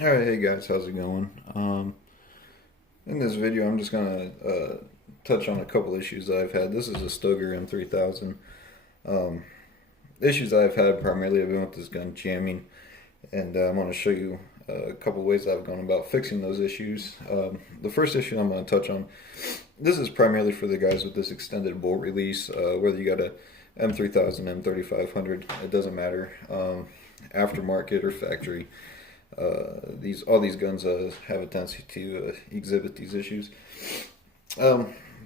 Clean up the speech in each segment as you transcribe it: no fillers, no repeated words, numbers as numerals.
Alright, hey guys, how's it going? In this video, I'm just gonna touch on a couple issues that I've had. This is a Stoeger M3000. Um, Issues that I've had primarily have been with this gun jamming, and I'm going to show you a couple ways that I've gone about fixing those issues. The first issue I'm going to touch on, this is primarily for the guys with this extended bolt release, whether you got a M3000, M3500, it doesn't matter, aftermarket or factory. All these guns have a tendency to exhibit these issues.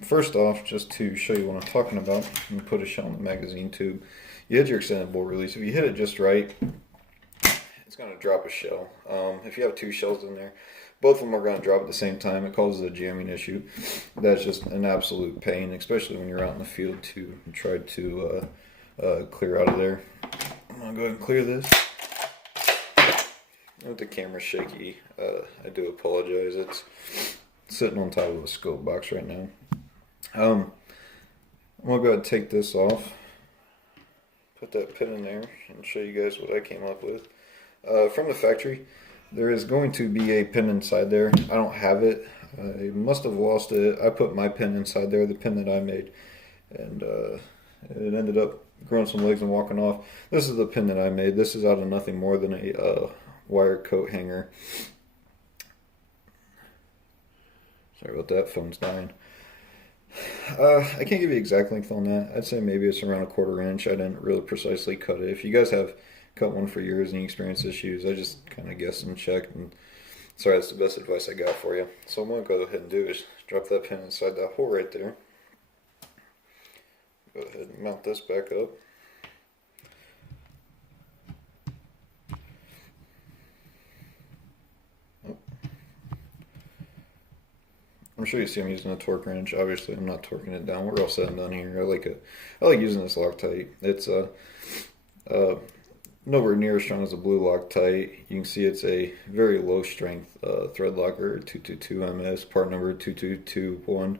First off, just to show you what I'm talking about, you put a shell in the magazine tube. You hit your extended bolt release. If you hit it just right, it's going to drop a shell. If you have two shells in there, both of them are going to drop at the same time. It causes a jamming issue. That's just an absolute pain, especially when you're out in the field to try to clear out of there. I'm going to go ahead and clear this. With the camera shaky, I do apologize. It's sitting on top of a scope box right now. I'm going to go ahead and take this off. Put that pin in there and show you guys what I came up with. From the factory, there is going to be a pin inside there. I don't have it. I must have lost it. I put my pin inside there, the pin that I made. And it ended up growing some legs and walking off. This is the pin that I made. This is out of nothing more than a wire coat hanger. Sorry about that, phone's dying. I can't give you exact length on that. I'd say maybe it's around a 1/4 inch. I didn't really precisely cut it. If you guys have cut one for years and you experience issues, I just kind of guessed and checked. And sorry, that's the best advice I got for you. So what I'm going to go ahead and do is drop that pin inside that hole right there. Go ahead and mount this back up. I'm sure you see I'm using a torque wrench. Obviously, I'm not torquing it down. We're all said and done here. I like using this Loctite. It's nowhere near as strong as a blue Loctite. You can see it's a very low strength thread locker, 222 MS, part number 2221.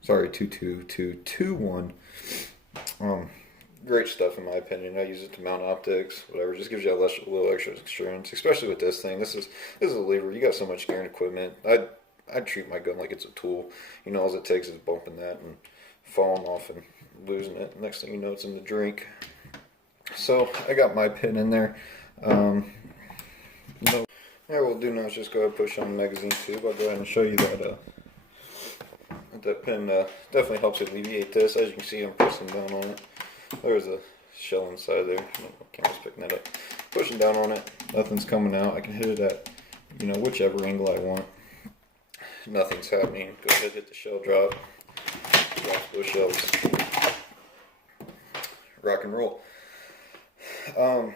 Sorry, 22221. Great stuff in my opinion. I use it to mount optics, whatever. Just gives you a little extra assurance, especially with this thing. This is a lever. You got so much gear and equipment. I treat my gun like it's a tool. You know, all it takes is bumping that and falling off and losing it. Next thing you know, it's in the drink. So I got my pin in there. No. What we'll do now is just go ahead and push on the magazine tube. I'll go ahead and show you that that pin definitely helps alleviate this. As you can see, I'm pressing down on it. There's a shell inside there. The camera's picking that up. Pushing down on it, nothing's coming out. I can hit it at, whichever angle I want. Nothing's happening. Go ahead, hit the shell drop. Drop those shells. Rock and roll. I'm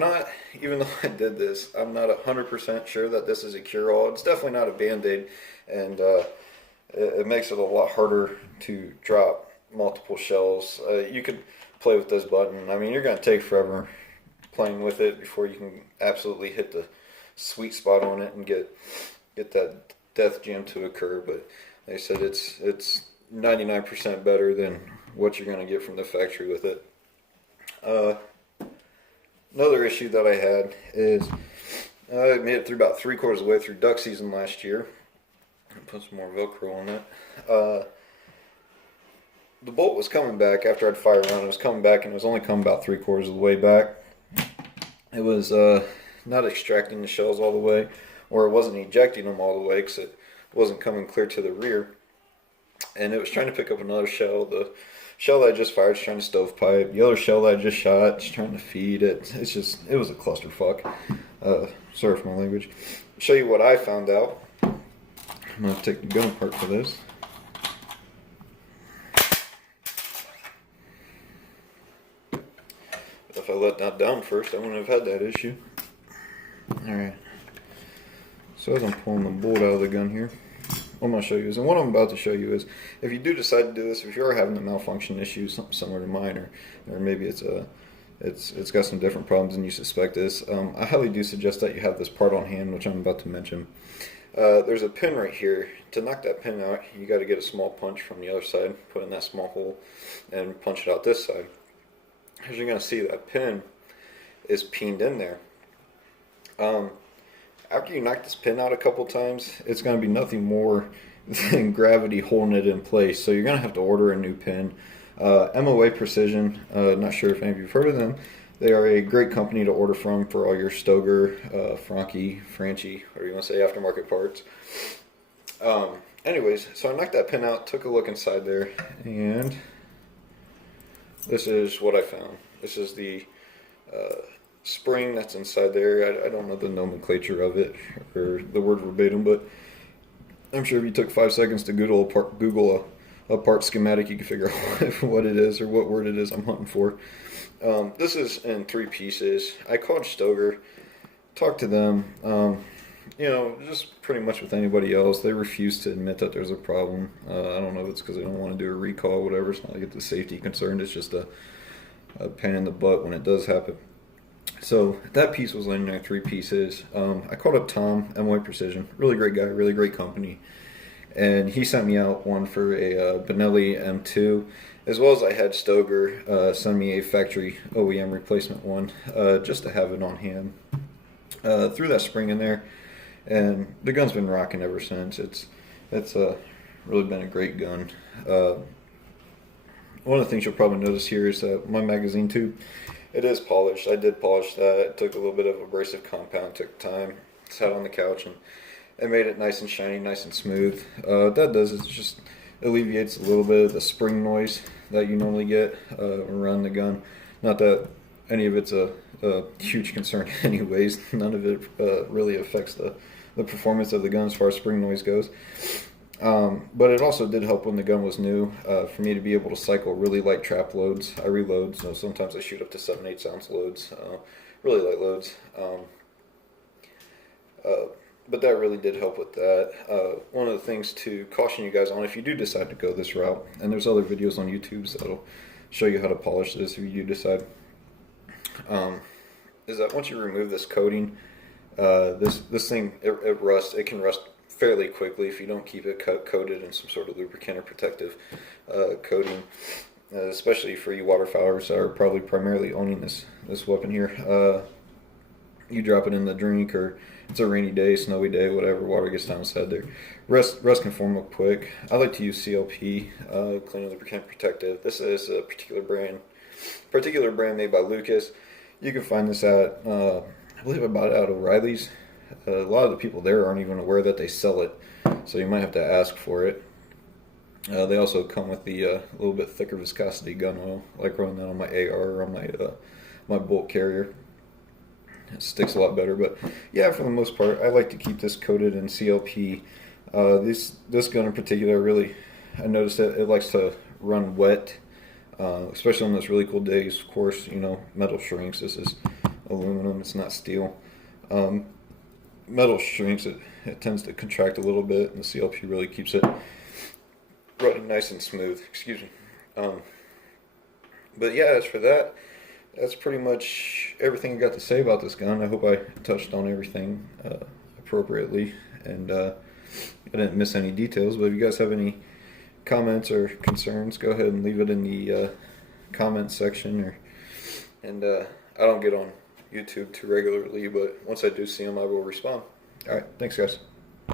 not, even though I did this, I'm not 100% sure that this is a cure-all. It's definitely not a band-aid, and it makes it a lot harder to drop multiple shells. You could play with this button. I mean, you're going to take forever playing with it before you can absolutely hit the sweet spot on it and get that death jam to occur. But like I said, it's 99% better than what you're going to get from the factory with it. Another issue that I had is I made it through about 3/4 of the way through duck season last year. Put some more Velcro on that. The bolt was coming back after I'd fired around. It was coming back, and it was only coming about 3/4 of the way back. It was not extracting the shells all the way, or it wasn't ejecting them all the way because it wasn't coming clear to the rear. And it was trying to pick up another shell. The shell that I just fired is trying to stovepipe. The other shell that I just shot is trying to feed it. It was a clusterfuck. Sorry for my language. Show you what I found out. I'm going to take the gun apart for this. If I let that down first, I wouldn't have had that issue. Alright. So as I'm pulling the bolt out of the gun here, what I'm going to show you is, and what I'm about to show you is, if you do decide to do this, if you are having a malfunction issue, something similar to mine, or maybe it's got some different problems and you suspect this, I highly do suggest that you have this part on hand, which I'm about to mention. There's a pin right here. To knock that pin out, you got to get a small punch from the other side, put in that small hole, and punch it out this side. As you're going to see, that pin is pinned in there. after you knock this pin out a couple times, it's going to be nothing more than gravity holding it in place. So you're going to have to order a new pin. MOA Precision, not sure if any of you have heard of them. They are a great company to order from for all your Stoeger, Franchi, whatever you want to say, aftermarket parts. Anyways, so I knocked that pin out, took a look inside there, and this is what I found. This is the spring that's inside there. I don't know the nomenclature of it or the word verbatim, but I'm sure if you took 5 seconds to Google a part schematic, you can figure out what it is or what word it is I'm hunting for. This is in 3 pieces. I called Stoeger, talked to them. Just pretty much with anybody else, they refuse to admit that there's a problem. I don't know if it's because they don't want to do a recall or whatever. It's not like it's a safety concern. It's just a pain in the butt when it does happen. So that piece was in there, 3 pieces. I called up Tom, MOA Precision. Really great guy, really great company. And he sent me out one for a Benelli M2, as well as I had Stoeger send me a factory OEM replacement one, just to have it on hand. Threw that spring in there, and the gun's been rocking ever since. It's really been a great gun. One of the things you'll probably notice here is that my magazine tube, it is polished. I did polish that. It took a little bit of abrasive compound, took time, sat on the couch, and it made it nice and shiny, nice and smooth. What that does is just alleviates a little bit of the spring noise that you normally get around the gun. Not that any of it's a huge concern anyways. None of it really affects the performance of the gun as far as spring noise goes. But it also did help when the gun was new for me to be able to cycle really light trap loads. I reload, so sometimes I shoot up to 7/8 ounce loads, really light loads. But that really did help with that. One of the things to caution you guys on, if you do decide to go this route, and there's other videos on YouTube that'll show you how to polish this if you do decide, is that once you remove this coating, this thing, it rusts. It can rust fairly quickly if you don't keep it coated in some sort of lubricant or protective coating, especially for you waterfowlers that are probably primarily owning this weapon here. You drop it in the drink, or it's a rainy day, snowy day, whatever, water gets down its head there. Rust can form up quick. I like to use CLP, Clean Lubricant Protective. This is a particular brand made by Lucas. You can find this at, I believe I bought it at O'Reilly's. A lot of the people there aren't even aware that they sell it, so you might have to ask for it. They also come with the little bit thicker viscosity gun oil. I like running that on my AR or on my bolt carrier. It sticks a lot better, but yeah, for the most part, I like to keep this coated in CLP. This gun in particular, really, I noticed that it likes to run wet, especially on those really cold days. Of course, metal shrinks. This is aluminum; it's not steel. Metal shrinks; it tends to contract a little bit, and the CLP really keeps it running nice and smooth. Excuse me. But yeah, as for that, that's pretty much everything I got to say about this gun. I hope I touched on everything appropriately, and I didn't miss any details. But if you guys have any comments or concerns, go ahead and leave it in the comment section. I don't get on YouTube too regularly, but once I do see them, I will respond. All right, thanks, guys.